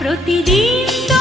প্রতিদিন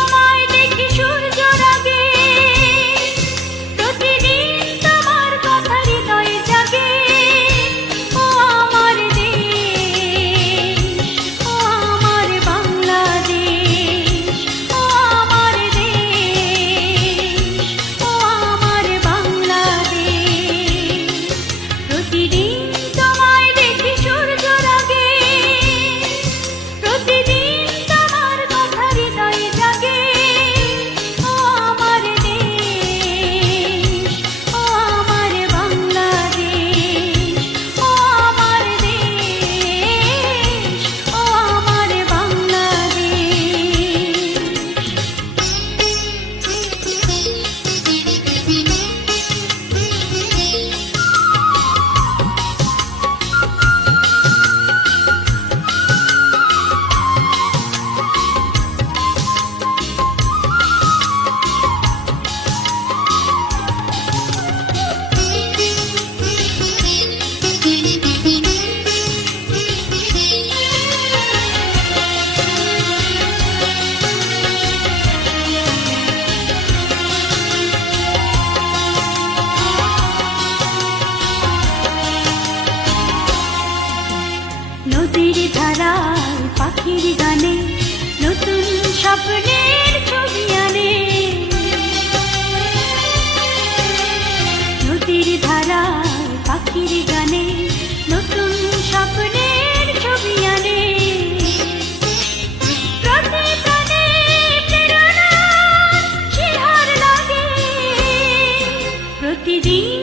নদীর ধারায় পাখির গানে নতুন স্বপ্নের ছবি আনে। নদীর ধারায় পাখির গানে নতুন স্বপ্নের ছবি আনে। প্রতিদিন